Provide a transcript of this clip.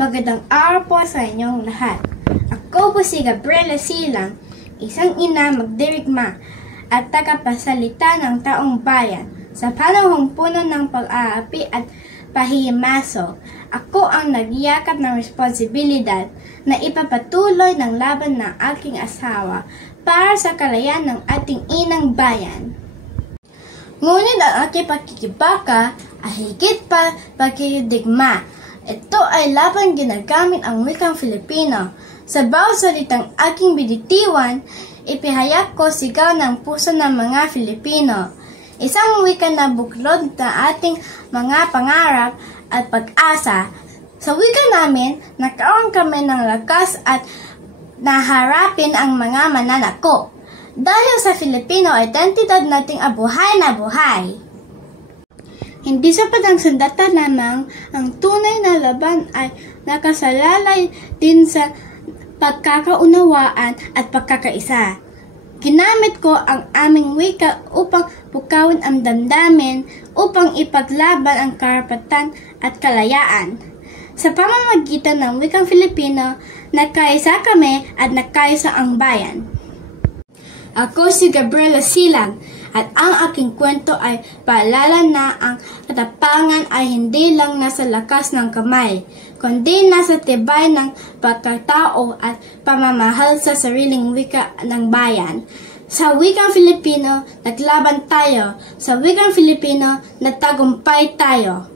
Magandang araw po sa inyong lahat. Ako po si Gabriela Silang, isang ina magdirigma at tagapasalita ng taong bayan sa panahong puno ng pag-aapi at pahimasok. Ako ang nagyakap ng responsibilidad na ipapatuloy ng laban ng aking asawa para sa kalayaan ng ating inang bayan. Ngunit ang aking pakikibaka ay higit pa pakikidigma. Ito ay laban ginagamit ang wikang Filipino. Sa bawat salitang aking binitiwan, ipihayag ko sigaw ng puso ng mga Filipino. Isang wika na buklod na ating mga pangarap at pag-asa. Sa wika namin, nagkaroon kami ng lakas at naharapin ang mga mananakop. Dahil sa Filipino identidad nating abuhay na buhay. Hindi sapat ang sandata lamang, ang tunay na laban ay nakasalalay din sa pagkakaunawaan at pagkakaisa. Ginamit ko ang aming wika upang bukawin ang damdamin, upang ipaglaban ang karapatan at kalayaan. Sa pamamagitan ng wikang Filipino, nagkaisa kami at nagkaisa ang bayan. Ako si Gabriela Silang at ang aking kwento ay paalala na ang katapangan ay hindi lang nasa lakas ng kamay, kundi nasa tibay ng pagkatao at pamamahal sa sariling wika ng bayan. Sa wikang Filipino, naglaban tayo. Sa wikang Filipino, nagtagumpay tayo.